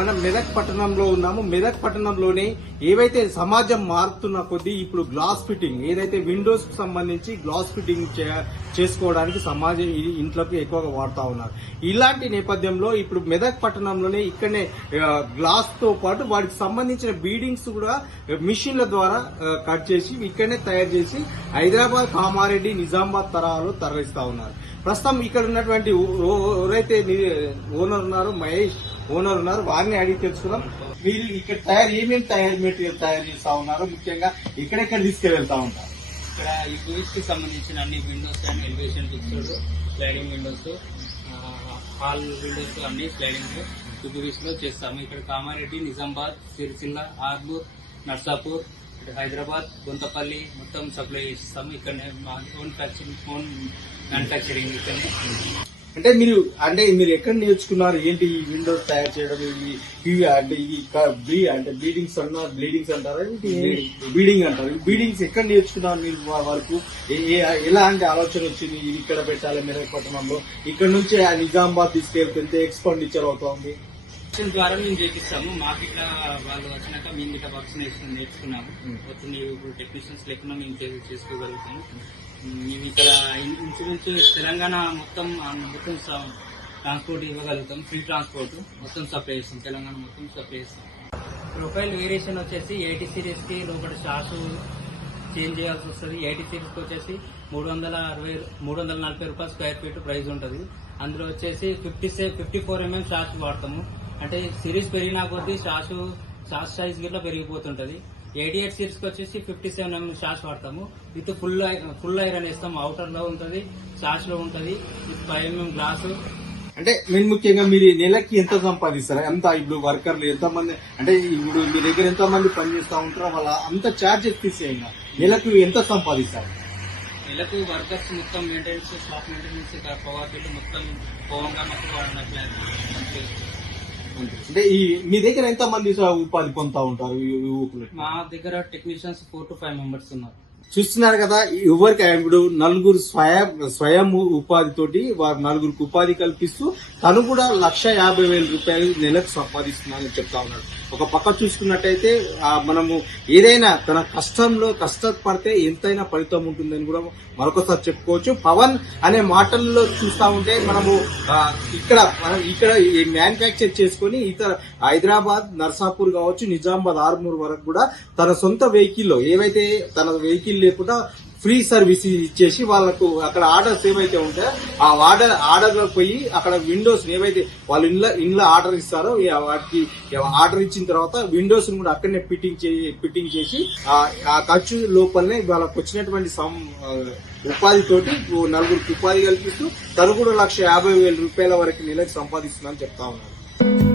మనం మెదక్ పట్టణంలో ఉన్నాము. మెదక్ పట్టణంలోనే ఏవైతే సమాజం మారుతున్న కొద్దీ ఇప్పుడు గ్లాస్ ఫిట్టింగ్ ఏదైతే విండోస్కు సంబంధించి గ్లాస్ ఫిట్టింగ్ చే- చేసుకోవడానికి సమాజం ఇంట్లోకి ఎక్కువగా వాడుతూ ఉన్నారు. ఇలాంటి నేపథ్యంలో ఇప్పుడు మెదక్ పట్టణంలోనే ఇక్కడనే గ్లాస్తో పాటు వాటికి సంబంధించిన బీడింగ్స్ కూడా మిషన్ల ద్వారా కట్ చేసి ఇక్కడనే తయారు చేసి హైదరాబాద్ కామారెడ్డి నిజామాబాద్ తరహాలో తరలిస్తా ఉన్నారు. ప్రస్తుతం ఇక్కడ ఉన్నటువంటి ఎవరైతే ఓనర్ ఉన్నారో మహేష్ ఓనర్ ఉన్నారు వారిని అడిగి తెలుసుకుందాం. మీరు ఇక్కడ తయారు ఏమేమి తయారు మెటీరియల్ తయారు చేస్తా ఉన్నారు? ముఖ్యంగా ఎక్కడెక్కడ తీసుకెళ్తా ఉంటారు? ఇక్కడ ఈ కి సంబంధించిన అన్ని windows and elevation fixed sliding windows hall windows అన్ని స్లైడింగ్ టూరిస్ట్లో చేస్తాము. ఇక్కడ కామారెడ్డి నిజామాబాద్ సిరిసిల్ల ఆర్మూర్ నర్సాపూర్ హైదరాబాద్ గుంతపల్లి మొత్తం సప్లై చేస్తాము ఇక్కడ phone own manufacturing own manufacturing ఇక్కడనే. అంటే మీరు అంటే మీరు ఎక్కడ నేర్చుకున్నారు? ఏంటి ఈ విండోస్ తయారు చేయడం? ఇవి ఇవి అంటే ఈ క- బీ- అంటే బీడింగ్స్ అన్నారు బ్లీడింగ్స్ అంటారా? బీడింగ్ అంటారు? ఈ బీడింగ్స్ ఎక్కడ నేర్చుకున్నారు మీరు వరకు? ఏ- ఎలాంటి ఆలోచన వచ్చింది? ఇది ఇక్కడ పెట్టాలి మెరపట్నంలో ఇక్కడ నుంచి ఆ నిజామాబాద్ తీసుకెళ్తే ఎక్స్పెండిచర్ అవుతుంది. ద్వారా మేము చేపిస్తాము. మాకు ఇట్లా వాళ్ళు వచ్చినాక మేము ఇట్లా వర్క్స్ నేర్చుకుని నేర్చుకున్నాము. Hmm. వచ్చిన ఇప్పుడు టెక్నీషియన్స్ లేకుండా మేము చేసుకోగలుగుతాము. మేము ఇక్కడ ఇన్సూరెన్స్ ఇంచుమించు తెలంగాణ మొత్తం మొత్తం ట్రాన్స్పోర్ట్ ఇవ్వగలుగుతాం ఫ్రీ ట్రాన్స్పోర్ట్ మొత్తం సప్లై చేస్తాం తెలంగాణ మొత్తం సప్లై చేస్తాం. ప్రొఫైల్ వేరియేషన్ వచ్చేసి ఎయిటీ సిరీస్కి లోపల షార్ట్స్ చేంజ్ చేయాల్సి వస్తుంది. ఎయిటీ సిరీస్కి వచ్చేసి మూడు వందల అరవై మూడు వందల నలభై రూపాయలు స్క్వేర్ ఫీట్ ప్రైస్ ఉంటుంది. అందులో వచ్చేసి fifty fifty four MM shorts వాడతాము. అంటే సిరీస్ పెరిగినా కొద్దీ షార్ట్స్ షార్ట్ సైజ్ గిట్లా పెరిగిపోతుంటుంది. ఎయిటీ ఎయిట్ సిరీస్కి వచ్చేసి ఫిఫ్టీ సెవెన్ ఎంఎం షార్ట్స్ వాడతాము. విత్ ఫుల్ ఫుల్ ఐరన్ వేస్తాము. అవుటర్లో ఉంటుంది షార్ట్స్లో ఉంటుంది విత్ ఫైవ్ ఎంఎం గ్లాసు అంటే మీరు ముఖ్యంగా మీరు నెలకి ఎంత సంపాదిస్తారు? ఎంత ఇప్పుడు వర్కర్లు ఎంత మంది అంటే ఇప్పుడు మీ దగ్గర ఎంత మంది పనిచేస్తా ఉంటారో వాళ్ళ అంత చార్జెస్ తీసేయండి. నెలకు ఎంత సంపాదిస్తారు? నెలకు వర్కర్స్ మొత్తం maintenance staff maintenance power bill మొత్తం పోవంగా మాకు వాడినట్లే. అంటే ఈ మీ దగ్గర ఎంత మంది ఉపాధి పొందుతా ఉంటారు మా దగ్గర technicians four to five members ఉన్నారు. చూస్తున్నారు కదా ఎవరికి ఇప్పుడు నలుగురు స్వయం స్వయం ఉపాధితోటి వారు నలుగురికి ఉపాధి కల్పిస్తూ తను కూడా లక్ష యాభై వేల రూపాయలు నెలకు సంపాదిస్తున్నానని చెప్తా ఉన్నాడు. ఒక పక్క చూసుకున్నట్టయితే మనము ఏదైనా తన కష్టంలో కష్టపడితే ఎంతైనా ఫలితం ఉంటుందని కూడా మరొకసారి చెప్పుకోవచ్చు. పవన్ అనే మాటల్లో చూస్తా ఉంటే మనము ఇక్కడ మనం ఇక్కడ మ్యానుఫ్యాక్చర్ చేసుకొని ఇతర హైదరాబాద్ నర్సాపూర్ కావచ్చు నిజామాబాద్ ఆర్మూర్ వరకు కూడా తన సొంత వెహికల్లో ఏవైతే తన వెహికల్ లేకుండా ఫ్రీ సర్వీస్ ఇచ్చేసి వాళ్ళకు అక్కడ ఆర్డర్స్ ఏవైతే ఉంటాయో ఆ ఆర్డర్ ఆర్డర్లో పోయి అక్కడ విండోస్ ఏవైతే వాళ్ళు ఇంట్లో ఇంట్లో ఆర్డర్ ఇస్తారో వాటికి ఆర్డర్ ఇచ్చిన తర్వాత విండోస్ కూడా అక్కడనే ఫిట్టింగ్ చే ఫిట్టింగ్ చేసి ఆ- ఖర్చు లోపలనే వాళ్ళకు వచ్చినటువంటి సం ఉపాధి తోటి నలుగురికి ఉపాధి కల్పిస్తూ తను కూడా లక్ష యాభై వేల రూపాయల వరకు నెలకు సంపాదిస్తుందని చెప్తా ఉన్నారు.